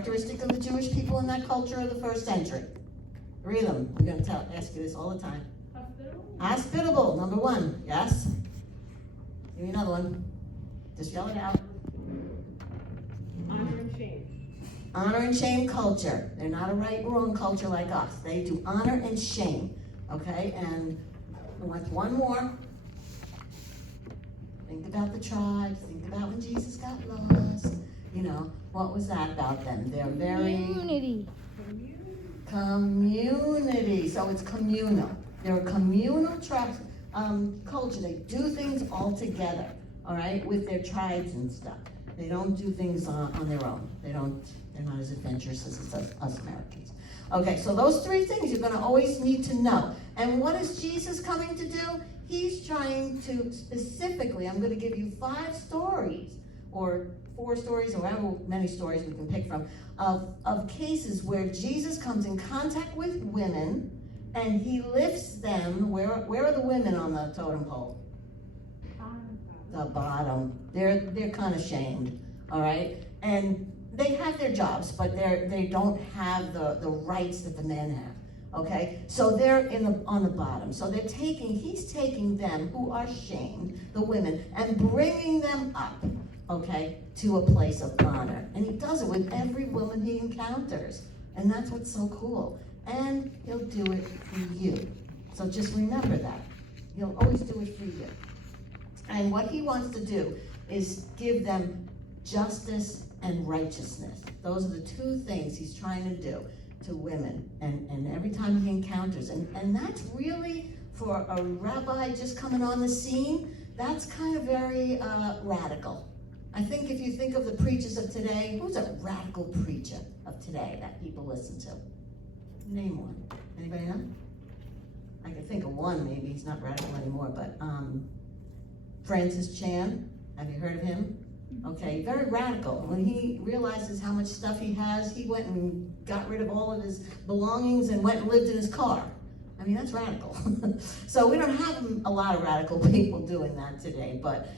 characteristic of the Jewish people in that culture of the first century? Read them. We're going to ask you this all the time. Hospitable. Hospitable, number one. Yes? Give me another one. Just yell it out. Honor and shame. Honor and shame culture. They're not a right or wrong culture like us. They do honor and shame. Okay? And with one more. Think about the tribes. Think about when Jesus got lost. You know, what was that about them? They're very... Community. So it's communal. They're a communal culture. They do things all together, all right, with their tribes and stuff. They don't do things on their own. They're not as adventurous as us Americans. Okay, so those three things you're going to always need to know. And what is Jesus coming to do? He's trying to specifically, I'm going to give you 5 stories, or 4 stories, or however many stories we can pick from, of cases where Jesus comes in contact with women and he lifts them. Where are the women on the totem pole? The bottom. They're kind of shamed, all right? And they have their jobs, but they don't have the rights that the men have. Okay, so they're on the bottom. So he's taking them who are shamed, the women, and bringing them up, okay, to a place of honor. And he does it with every woman he encounters. And that's what's so cool. And he'll do it for you. So just remember that. He'll always do it for you. And what he wants to do is give them justice and righteousness. Those are the 2 things he's trying to do to women, and every time he encounters. And that's really, for a rabbi just coming on the scene, that's kind of very radical. I think if you think of the preachers of today, who's a radical preacher of today that people listen to? Name one. Anybody know? I can think of one, maybe. He's not radical anymore, but Francis Chan. Have you heard of him? Okay, very radical. When he realizes how much stuff he has, he went and got rid of all of his belongings and went and lived in his car. I mean, that's radical. So we don't have a lot of radical people doing that today, but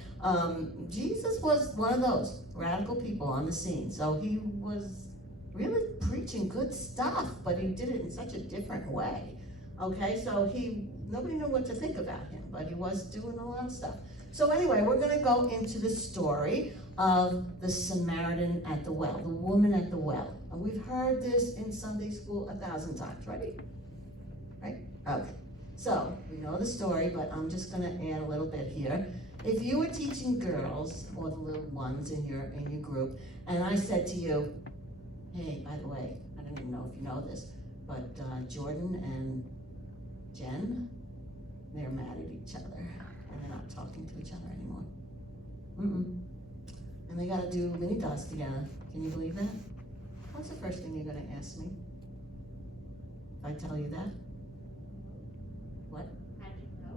Jesus was one of those radical people on the scene. So he was really preaching good stuff, but he did it in such a different way. Okay, so nobody knew what to think about him, but he was doing a lot of stuff. So anyway, we're going to go into the story of the Samaritan at the well, the woman at the well. And we've heard this in Sunday school 1,000 times, right? Right? Okay. So we know the story, but I'm just going to add a little bit here. If you were teaching girls, or the little ones in your group, and I said to you, hey, by the way, I don't even know if you know this, but Jordan and Jen, they're mad at each other. And they're not talking to each other anymore. And they got to do mini dots together. Can you believe that? What's the first thing you're going to ask me? If I tell you that? What? How do you know?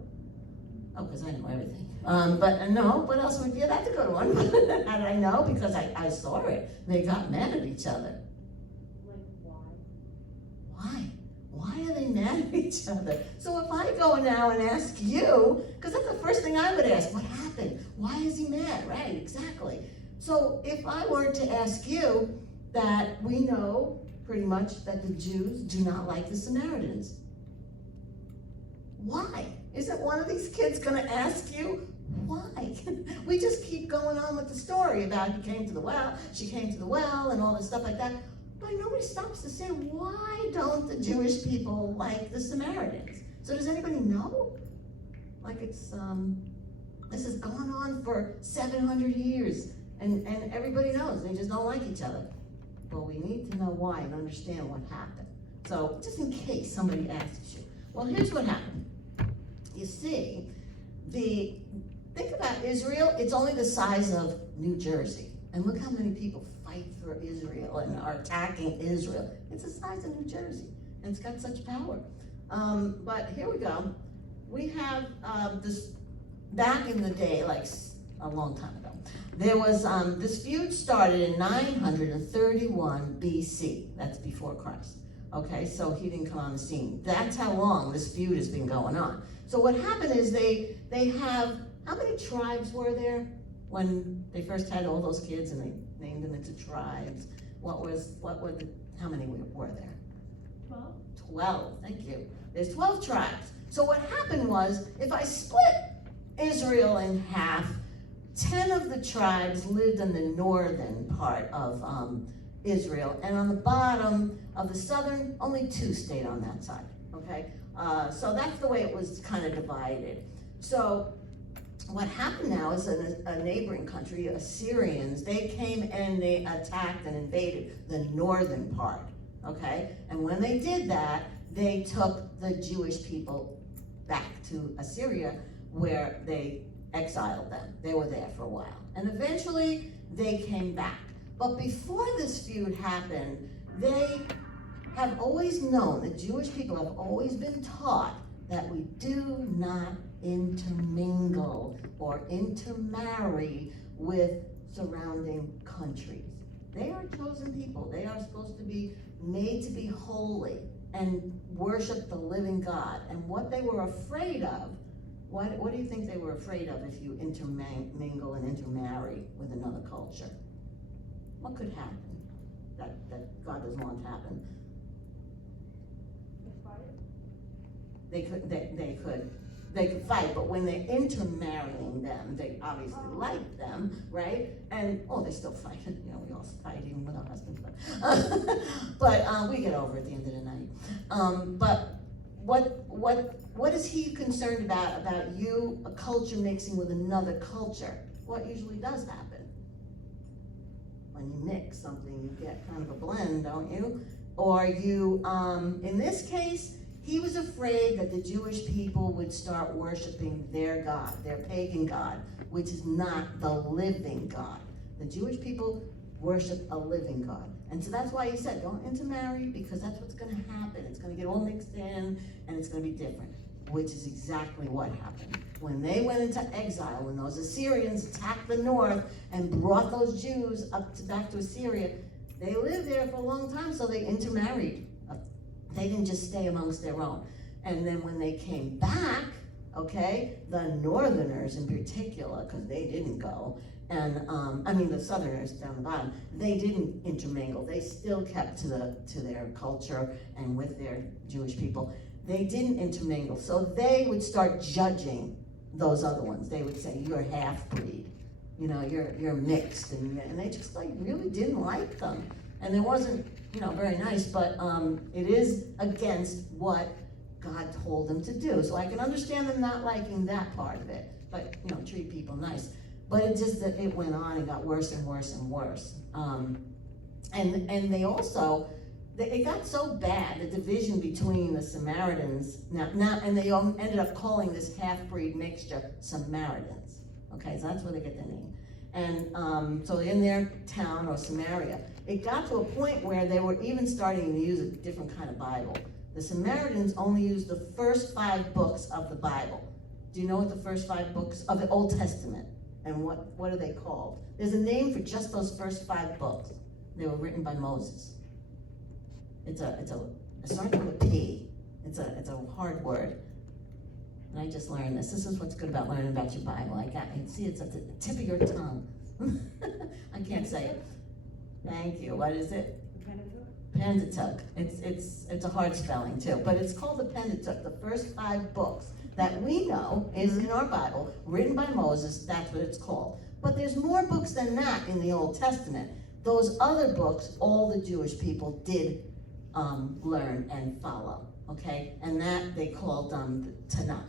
Oh, because I know everything. But no, what else would you? That's a good one. How did I know? Because I saw it. They got mad at each other. Like, why? Why? Why are they mad at each other? So if I go now and ask you, because that's the first thing I would ask, what happened? Why is he mad? Right, exactly. So if I were to ask you that we know pretty much that the Jews do not like the Samaritans. Why? Isn't one of these kids going to ask you why? We just keep going on with the story about he came to the well, she came to the well, and all this stuff like that. But nobody stops to say, why don't the Jewish people like the Samaritans? So does anybody know? Like it's, this has gone on for 700 years, and everybody knows they just don't like each other. Well, we need to know why and understand what happened. So just in case somebody asks you. Well, here's what happened. You see, think about Israel, it's only the size of New Jersey. And look how many people fight for Israel and are attacking Israel. It's the size of New Jersey, and it's got such power. But here we go. We have this, back in the day, like a long time ago, there was, this feud started in 931 BC. That's before Christ. Okay, so he didn't come on the scene. That's how long this feud has been going on. So what happened is they have, how many tribes were there when they first had all those kids and they named them into tribes? how many were there? 12? 12, thank you. There's 12 tribes. So what happened was, if I split Israel in half, 10 of the tribes lived in the northern part of Israel, and on the bottom of the southern, only 2 stayed on that side, okay? So that's the way it was kind of divided. So what happened now is a neighboring country, Assyrians, they came and they attacked and invaded the northern part, okay? And when they did that, they took the Jewish people back to Assyria, where they exiled them. They were there for a while. And eventually, they came back. But before this feud happened, they have always known, the Jewish people have always been taught that we do not intermingle or intermarry with surrounding countries. They are chosen people. They are supposed to be made to be holy and worship the living God. And what they were afraid of, what do you think they were afraid of if you intermingle and intermarry with another culture? What could happen that God doesn't want to happen? They could fight, but when they're intermarrying them, they obviously like them, right? And they still fight. You know, we all fight even with our husbands, but we get over it at the end of the night. But what is he concerned about you, a culture mixing with another culture? What usually does happen? When you mix something, you get kind of a blend, don't you? Or you, in this case, he was afraid that the Jewish people would start worshiping their God, their pagan God, which is not the living God. The Jewish people worship a living God. And so that's why he said, don't intermarry, because that's what's going to happen. It's going to get all mixed in, and it's going to be different, which is exactly what happened. When they went into exile, when those Assyrians attacked the north and brought those Jews back to Assyria, they lived there for a long time, so they intermarried. They didn't just stay amongst their own. And then when they came back, okay, the northerners in particular, because they didn't go, and the southerners down the bottom, they didn't intermingle. They still kept to their culture and with their Jewish people. They didn't intermingle. So they would start judging those other ones. They would say, you're half-breed, you know, you're mixed, and they just really didn't like them. And it wasn't, very nice, but it is against what God told them to do. So I can understand them not liking that part of it, but treat people nice. But it went on and got worse and worse and worse. And they also, it got so bad, the division between the Samaritans, and they ended up calling this half-breed mixture Samaritans. Okay, so that's where they get their name. And so in their town, or Samaria, it got to a point where they were even starting to use a different kind of Bible. The Samaritans only used the first 5 books of the Bible. Do you know what the first 5 books of the Old Testament, and what are they called? There's a name for just those first 5 books. They were written by Moses. It starts with a P. It's a hard word. And I just learned this. This is what's good about learning about your Bible. See, it's at the tip of your tongue. I can't say it. Thank you. What is it? Pentateuch. It's a hard spelling too, but it's called the Pentateuch. The first 5 books that we know is in our Bible, written by Moses. That's what it's called. But there's more books than that in the Old Testament. Those other books, all the Jewish people did learn and follow. Okay, and that they called the Tanakh.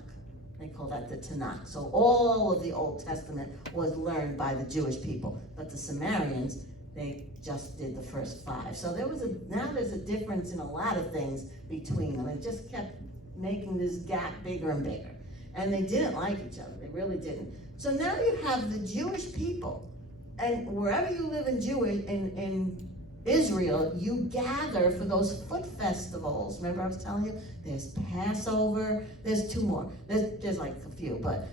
They call that the Tanakh. So all of the Old Testament was learned by the Jewish people, but the Samaritans, they just did the first 5. So now there's a difference in a lot of things between them. It just kept making this gap bigger and bigger. And they didn't like each other. They really didn't. So now you have the Jewish people, and wherever you live in Israel, you gather for those foot festivals. Remember I was telling you, there's Passover, there's 2 more. There's like a few, but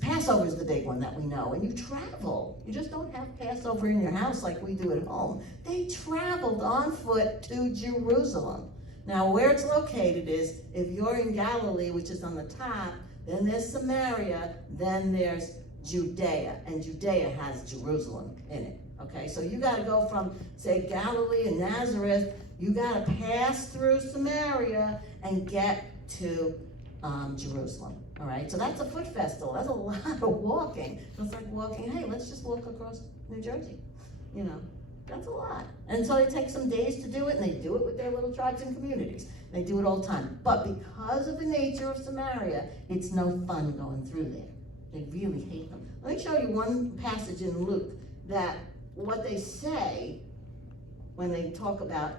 Passover is the big one that we know, and you travel. You just don't have Passover in your house like we do at home. They traveled on foot to Jerusalem. Now where it's located is, if you're in Galilee, which is on the top, then there's Samaria, then there's Judea, and Judea has Jerusalem in it. Okay, so you gotta go from, say, Galilee and Nazareth, you gotta pass through Samaria and get to Jerusalem. All right, so that's a foot festival. That's a lot of walking. So it's like walking, hey, let's just walk across New Jersey. You know, that's a lot. And so they take some days to do it, and they do it with their little tribes and communities. They do it all the time. But because of the nature of Samaria, it's no fun going through there. They really hate them. Let me show you one passage in Luke that what they say when they talk about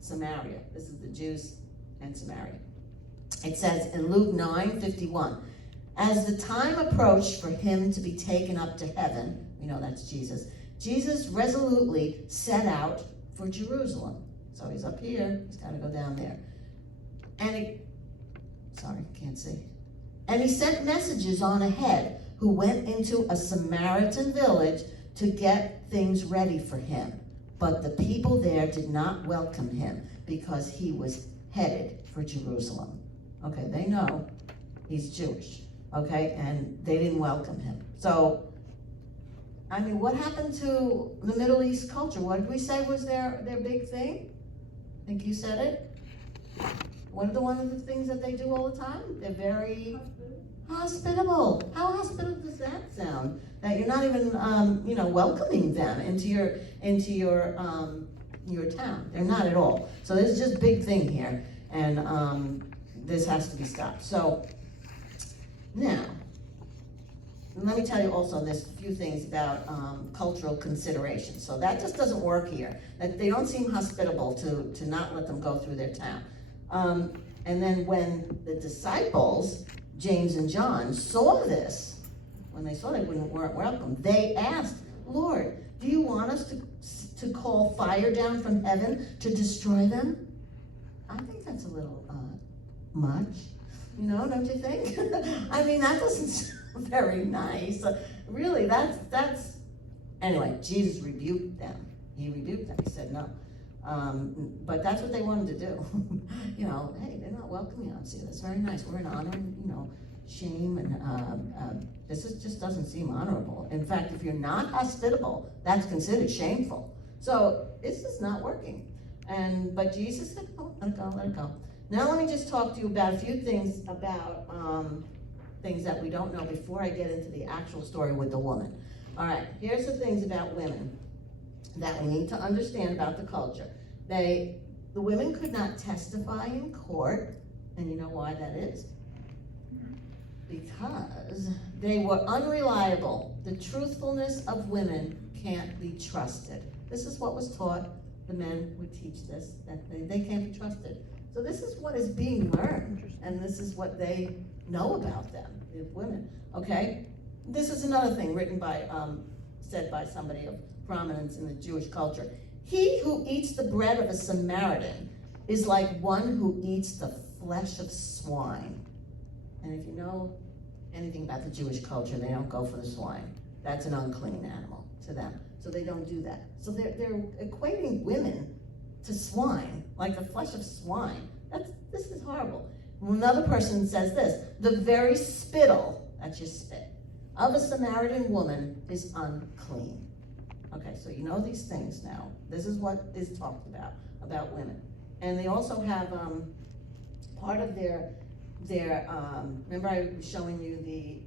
Samaria. This is the Jews and Samaria. It says in Luke 9:51, as the time approached for him to be taken up to heaven, we know that's Jesus, Jesus resolutely set out for Jerusalem. So he's up here, he's got to go down there. And can't see. And he sent messengers on ahead who went into a Samaritan village to get things ready for him. But the people there did not welcome him because he was headed for Jerusalem. Okay, they know he's Jewish, okay, and they didn't welcome him. So, I mean, what happened to the Middle East culture? What did we say was their big thing? I think you said it. What are one of the things that they do all the time? They're very hospitable. How hospitable does that sound? That you're not even, welcoming them into your town. They're not at all. So this is just a big thing here, and this has to be stopped. So now, let me tell you also there's a few things about cultural consideration. So that just doesn't work here. That they don't seem hospitable to not let them go through their town. And then when the disciples, James and John, saw this, when they saw they weren't welcome, they asked, Lord, do you want us to call fire down from heaven to destroy them? I think that's a little much, don't you think? I mean, that doesn't sound very nice. Really, that's, anyway, Jesus rebuked them. He rebuked them, he said no. But that's what they wanted to do. Hey, they're not welcoming us here. That's very nice. We're in honor and, shame, and this just doesn't seem honorable. In fact, if you're not hospitable, that's considered shameful. So this is not working. But Jesus said, oh, let it go. Now let me just talk to you about a few things about things that we don't know before I get into the actual story with the woman. All right, here's the things about women that we need to understand about the culture. The women could not testify in court, and you know why that is? Because they were unreliable. The truthfulness of women can't be trusted. This is what was taught. The men would teach this, that they can't be trusted. So this is what is being learned, and this is what they know about them, the women, okay? This is another thing said by somebody of prominence in the Jewish culture. He who eats the bread of a Samaritan is like one who eats the flesh of swine. And if you know anything about the Jewish culture, they don't go for the swine. That's an unclean animal to them. So they don't do that. So they're equating women to swine, like the flesh of swine. This is horrible. Another person says this, the very spittle, that's your spit, of a Samaritan woman is unclean. Okay, so you know these things now. This is what is talked about women. And they also have part of their remember I was showing you the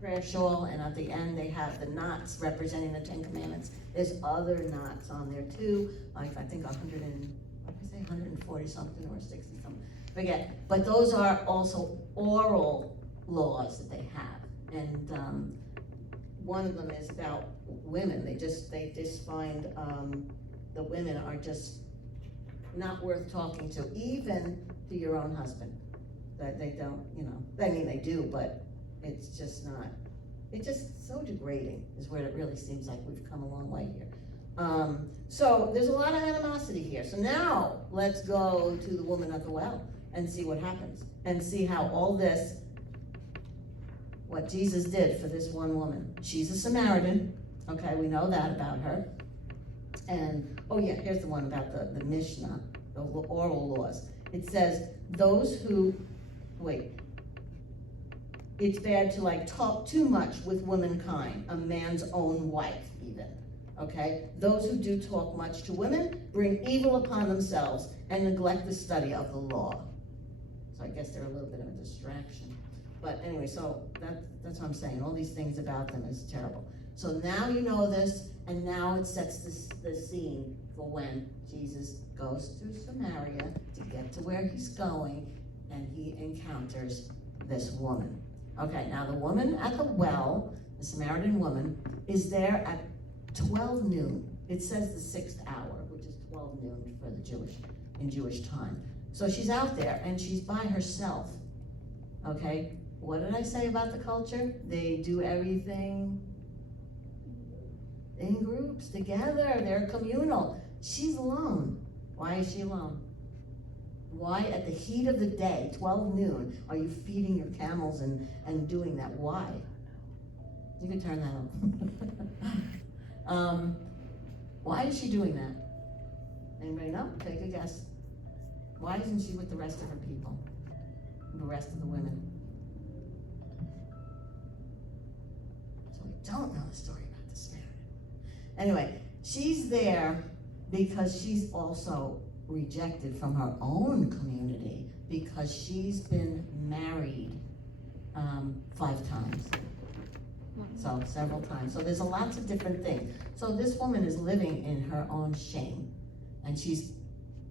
prayer shawl, and at the end they have the knots representing the 10 Commandments. There's other knots on there too, like I think 140 something or 60 something, forget. But those are also oral laws that they have. And one of them is about women. They just find the women are just not worth talking to, even to your own husband. That they don't, I mean they do, but it's just not. It's just so degrading is where it really seems like we've come a long way here. So there's a lot of animosity here. So now let's go to the woman at the well and see what happens, and see how all this, what Jesus did for this one woman. She's a Samaritan, okay, we know that about her. And, oh yeah, here's the one about the Mishnah, the oral laws. It says, it's bad to talk too much with womankind, a man's own wife even, Okay? Those who do talk much to women bring evil upon themselves and neglect the study of the law. So I guess they're a little bit of a distraction. But anyway, so that's what I'm saying. All these things about them is terrible. So now you know this, and now it sets the scene for when Jesus goes through Samaria to get to where he's going, and he encounters this woman. Okay, now the woman at the well, the Samaritan woman, is there at 12 noon. It says the 6th hour, which is 12 noon for the Jewish time. So she's out there, and she's by herself. Okay, what did I say about the culture? They do everything in groups, together. They're communal. She's alone. Why is she alone? Why, at the heat of the day, 12 noon, are you feeding your camels and doing that? Why? You can turn that on. Why is she doing that? Anybody know? Take a guess. Why isn't she with the rest of her people? The rest of the women? So we don't know the story about the Samaritan. Anyway, she's there because she's also rejected from her own community because she's been married 5 times. So several times. So there's lots of different things. So this woman is living in her own shame, and she's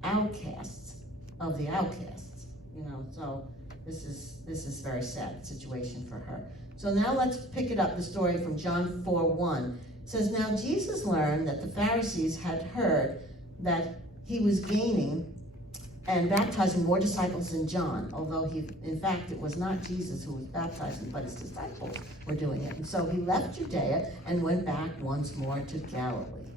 outcasts of the outcasts. You know, so this is very sad situation for her. So now let's pick it up, the story from John 4:1. It says, now Jesus learned that the Pharisees had heard that he was gaining and baptizing more disciples than John, although in fact, it was not Jesus who was baptizing, but his disciples were doing it. And so he left Judea and went back once more to Galilee.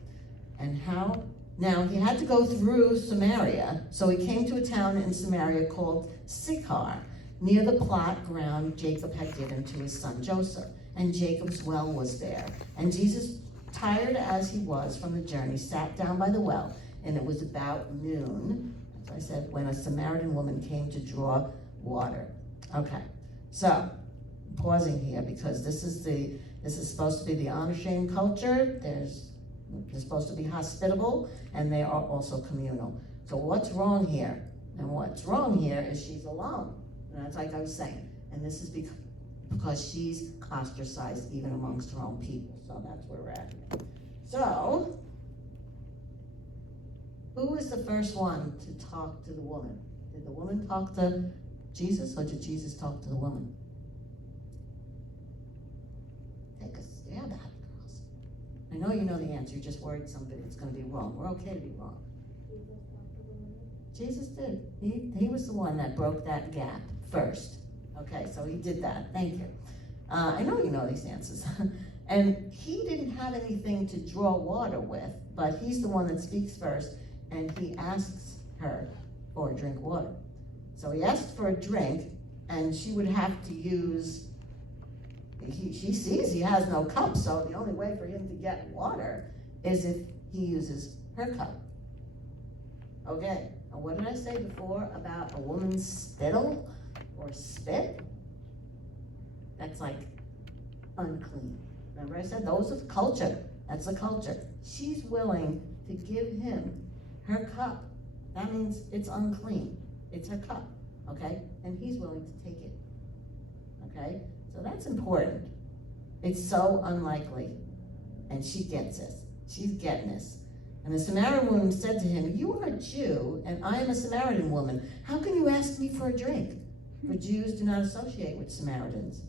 And how? Now, he had to go through Samaria, so he came to a town in Samaria called Sychar, near the plot ground Jacob had given to his son Joseph. And Jacob's well was there. And Jesus, tired as he was from the journey, sat down by the well, and it was about noon, as I said, when a Samaritan woman came to draw water. Okay, so pausing here because this is supposed to be the honor shame culture. They're supposed to be hospitable, and they are also communal. So what's wrong here? And what's wrong here is she's alone. And that's like I was saying. And this is because she's ostracized even amongst her own people. So that's where we're at here. So, who was the first one to talk to the woman? Did the woman talk to Jesus, or did Jesus talk to the woman? Take a stab at it, girls. I know you know the answer. You're just worried somebody's going to be wrong. We're okay to be wrong. Jesus did. He was the one that broke that gap first. Okay, so he did that. Thank you. I know you know these answers. And he didn't have anything to draw water with, but he's the one that speaks first, and he asks her for a drink of water. So he asked for a drink, and she would have to use, she sees he has no cup, so the only way for him to get water is if he uses her cup. Okay, now what did I say before about a woman's spittle or spit? That's like unclean. Remember I said those are the culture. That's the culture. She's willing to give him her cup. That means it's unclean. It's her cup, okay? And he's willing to take it, okay? So that's important. It's so unlikely. And she gets this. She's getting this. And the Samaritan woman said to him, you are a Jew, and I am a Samaritan woman. How can you ask me for a drink? For Jews do not associate with Samaritans.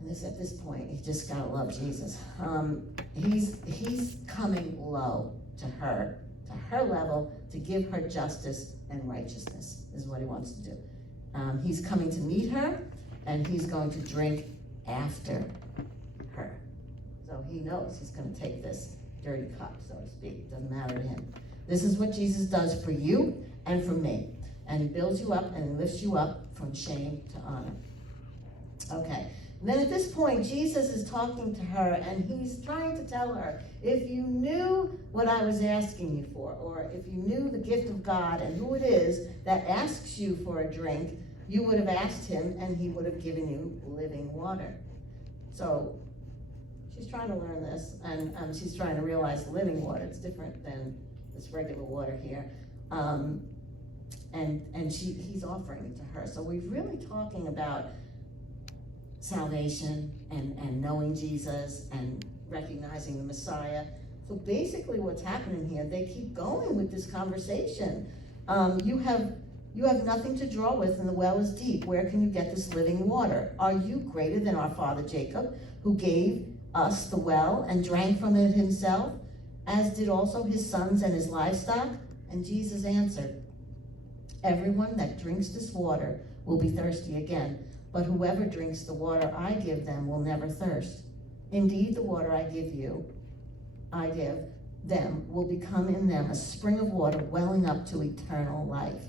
And this, at this point, you just gotta love Jesus. He's coming low to her level, to give her justice and righteousness, is what he wants to do. He's coming to meet her, and he's going to drink after her. So he knows he's gonna take this dirty cup, so to speak. It doesn't matter to him. This is what Jesus does for you and for me. And he builds you up and lifts you up from shame to honor. Okay. And then at this point, Jesus is talking to her, and he's trying to tell her, if you knew what I was asking you for, or if you knew the gift of God and who it is that asks you for a drink, you would have asked him, and he would have given you living water. So she's trying to learn this, and she's trying to realize living water, it's different than this regular water here. And he's offering it to her. So we're really talking about salvation and knowing Jesus and recognizing the Messiah. So basically what's happening here, they keep going with this conversation. You have nothing to draw with, and the well is deep. Where can you get this living water? Are you greater than our father Jacob, who gave us the well and drank from it himself, as did also his sons and his livestock? And Jesus answered, everyone that drinks this water will be thirsty again, but whoever drinks the water I give them will never thirst. Indeed, the water I give them will become in them a spring of water welling up to eternal life.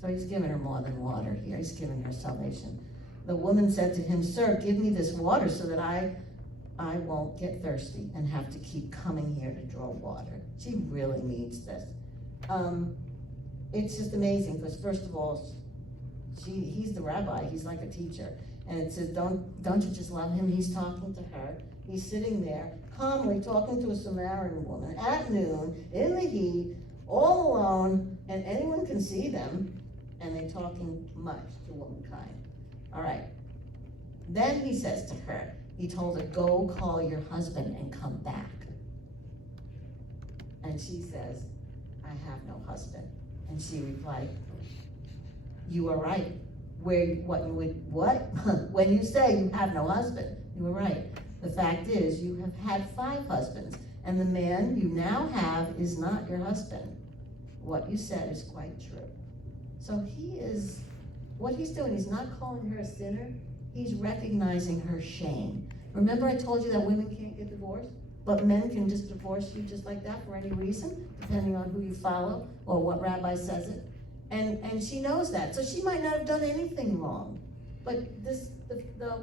So he's given her more than water here. He's giving her salvation. The woman said to him, sir, give me this water so that I won't get thirsty and have to keep coming here to draw water. She really needs this. It's just amazing because first of all, he's the rabbi. He's like a teacher. And it says, don't you just love him? He's talking to her. He's sitting there calmly talking to a Samaritan woman at noon in the heat, all alone, and anyone can see them, and they're talking much to womankind. All right. Then he says to her, he told her, go call your husband and come back. And she says, I have no husband. And she replied, you are right. When you say you have no husband, you are right. The fact is, you have had 5 husbands, and the man you now have is not your husband. What you said is quite true. So what he's doing, he's not calling her a sinner, he's recognizing her shame. Remember I told you that women can't get divorced, but men can just divorce you just like that for any reason, depending on who you follow or what rabbi says it. And she knows that, so she might not have done anything wrong. But the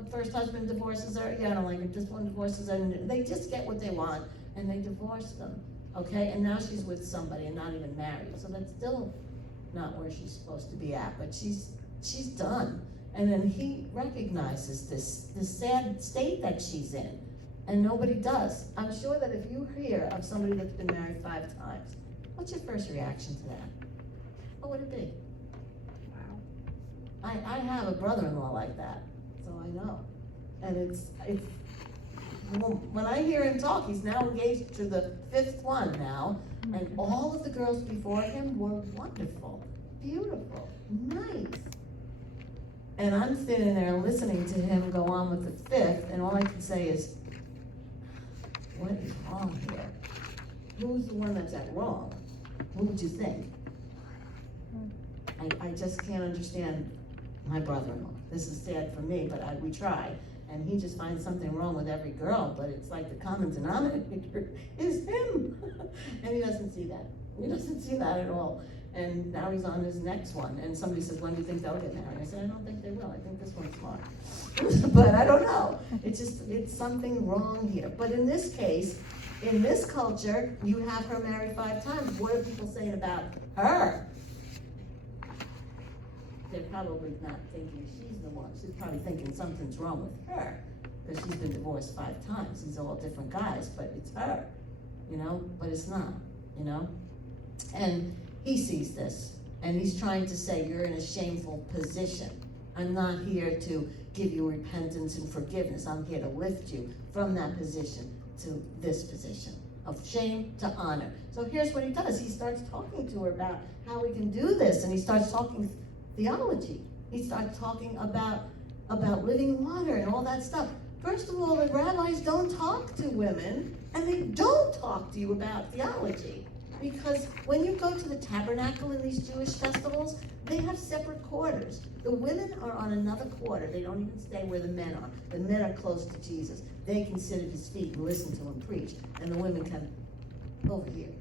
first husband divorces her, yeah, I don't like it, this one divorces her, and they just get what they want, and they divorce them, okay? And now she's with somebody and not even married, so that's still not where she's supposed to be at, but she's done. And then he recognizes this sad state that she's in, and nobody does. I'm sure that if you hear of somebody that's been married 5 times, what's your first reaction to that? What would it be? I have a brother-in-law like that, so I know. And it's when I hear him talk, he's now engaged to the 5th one now, and all of the girls before him were wonderful, beautiful, nice. And I'm sitting there listening to him go on with the 5th, and all I can say is, what is wrong here? Who's the one that's at wrong? What would you think? I just can't understand my brother-in-law. This is sad for me, but we try. And he just finds something wrong with every girl, but it's like the common denominator is him. And he doesn't see that. He doesn't see that at all. And now he's on his next one. And somebody says, when do you think they'll get married? I said, I don't think they will. I think this one's smart. But I don't know. It's something wrong here. But in this case, in this culture, you have her married 5 times. What are people saying about her? They're probably not thinking she's the one. She's probably thinking something's wrong with her because she's been divorced 5 times. These are all different guys, but it's her, but it's not, And he sees this, and he's trying to say, you're in a shameful position. I'm not here to give you repentance and forgiveness. I'm here to lift you from that position to this position of shame to honor. So here's what he does. He starts talking to her about how we can do this, and he starts talking theology. He starts talking about living water and all that stuff. First of all, the rabbis don't talk to women, and they don't talk to you about theology. Because when you go to the tabernacle in these Jewish festivals, they have separate quarters. The women are on another quarter. They don't even stay where the men are. The men are close to Jesus. They can sit at his feet and listen to him preach. And the women come over here,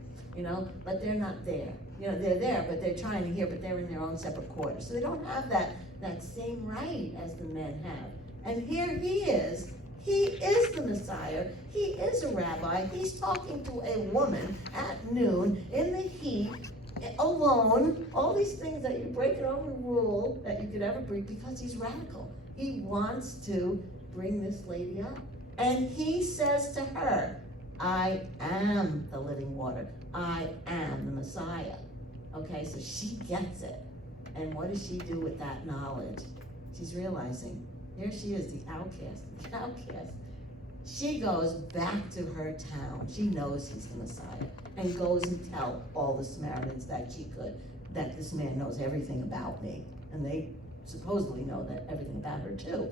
but they're not there. They're there, but they're trying to hear, but they're in their own separate quarters. So they don't have that same right as the men have. And here he is. He is the Messiah. He is a rabbi. He's talking to a woman at noon in the heat, alone. All these things that you break every rule that you could ever break because he's radical. He wants to bring this lady up. And he says to her, I am the living water. I am the Messiah. Okay, so she gets it. And what does she do with that knowledge? She's realizing, here she is, the outcast. The outcast. She goes back to her town. She knows he's the Messiah. And goes and tells all the Samaritans that she could, that this man knows everything about me. And they supposedly know that everything about her too.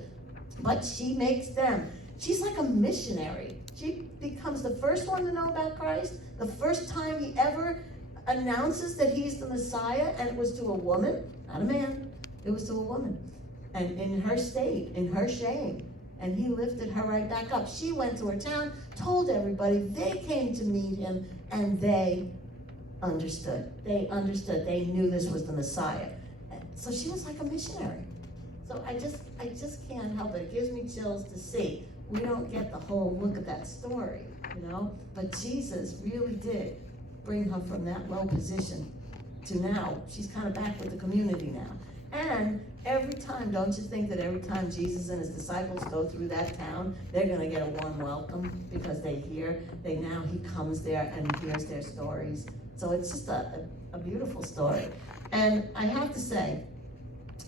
But she makes them, she's like a missionary. She becomes the first one to know about Christ, the first time he ever announces that he's the Messiah, and it was to a woman, not a man, it was to a woman. And in her state, in her shame, and he lifted her right back up. She went to her town, told everybody, they came to meet him, and they understood. They understood, they knew this was the Messiah. So she was like a missionary. So I just can't help it. It gives me chills to see. We don't get the whole look at that story, you know? But Jesus really did bring her from that low position to now. She's kind of back with the community now. And every time, don't you think that every time Jesus and his disciples go through that town, they're gonna get a warm welcome because now he comes there and hears their stories. So it's just a beautiful story. And I have to say,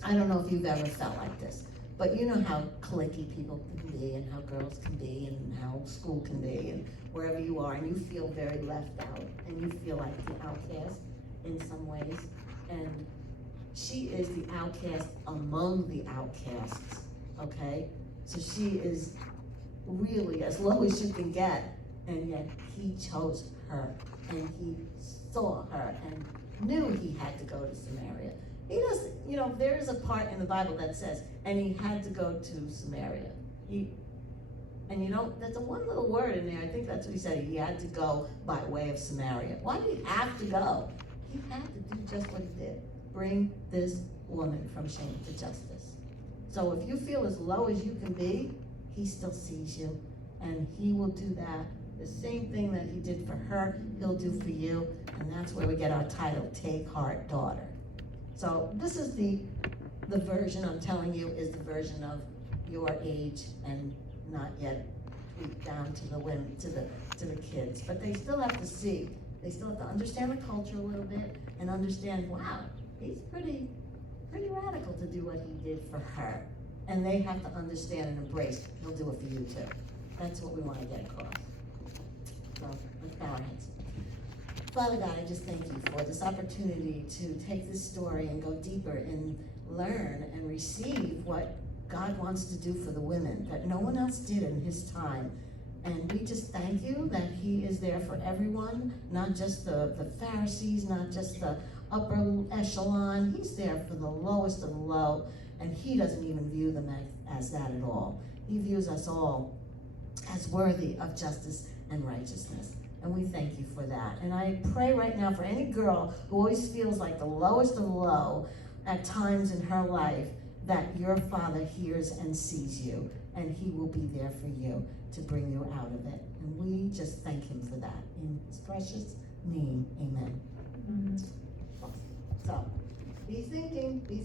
I don't know if you've ever felt like this, but you know how cliquey people can be and how girls can be and how school can be and wherever you are, and you feel very left out and you feel like the outcast in some ways. And she is the outcast among the outcasts, okay? So she is really as low as you can get, and yet he chose her and he saw her and knew he had to go to Samaria. He doesn't, you know, there is a part in the Bible that says, and he had to go to Samaria. There's a one little word in there, I think that's what he said, he had to go by way of Samaria. Why did he have to go? He had to do just what he did, bring this woman from shame to justice. So if you feel as low as you can be, he still sees you, and he will do that. The same thing that he did for her, he'll do for you, and that's where we get our title, Take Heart, Daughter. So this is the version I'm telling you is the version of your age and not yet down to the women, to the kids. But they still have to see, they still have to understand the culture a little bit and understand, wow, he's pretty radical to do what he did for her. And they have to understand and embrace, he'll do it for you too. That's what we want to get across. So let's bow our heads. Father God, I just thank you for this opportunity to take this story and go deeper and learn and receive what God wants to do for the women that no one else did in his time. And we just thank you that he is there for everyone, not just the Pharisees, not just the upper echelon. He's there for the lowest of the low, and he doesn't even view them as that at all. He views us all as worthy of justice and righteousness. And we thank you for that. And I pray right now for any girl who always feels like the lowest of the low at times in her life, that your Father hears and sees you, and he will be there for you to bring you out of it. And we just thank him for that. In his precious name, amen. So, be thinking, be